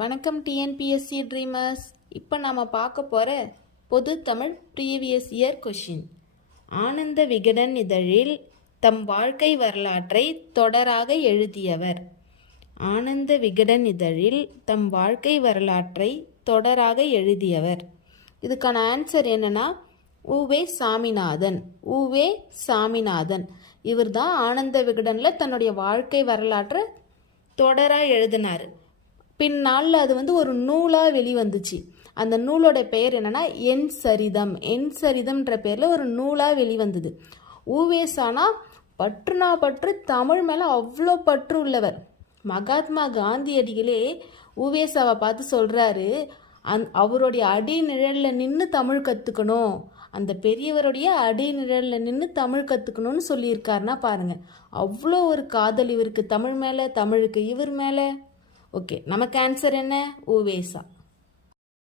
வணக்கம் TNPSC dreamers. இப்போ நாம் பார்க்க போகிற பொது Tamil previous year question. Ananda Vikatan இதழில் தம் வாழ்க்கை வரலாற்றை தொடராக எழுதியவர். ஆனந்த விகடன் இதழில் தம் வாழ்க்கை வரலாற்றை தொடராக எழுதியவர். இதுக்கான ஆன்சர் என்னன்னா உவே சாமிநாதன். உவே சாமிநாதன் இவர் தான் ஆனந்த விகடனில் தன்னுடைய வாழ்க்கை வரலாற்றை தொடராக எழுதினார். பின்னாளில் அது ஒரு நூலாக வெளிவந்துச்சு. அந்த நூலோட பெயர் என்னன்னா என் சரிதம். என் சரிதம்ன்ற பேரில் ஒரு நூலாக வெளிவந்தது. ஊவேசானா பற்றுனா பற்று, தமிழ் மேலே அவ்வளோ பற்று உள்ளவர். மகாத்மா காந்தியடிகளே ஊவேசாவை பார்த்து சொல்கிறாரு, அவருடைய அடி நிழலில் நின்று தமிழ் கற்றுக்கணும், அந்த பெரியவருடைய அடி நிழலில் நின்று தமிழ் கற்றுக்கணும்னு சொல்லியிருக்காருன்னா பாருங்கள், அவ்வளோ ஒரு காதல் இவருக்கு தமிழ் மேலே, தமிழுக்கு இவர் மேலே. ஓகே, நமக்கு ஆன்சர் என்ன? ஊவேசா.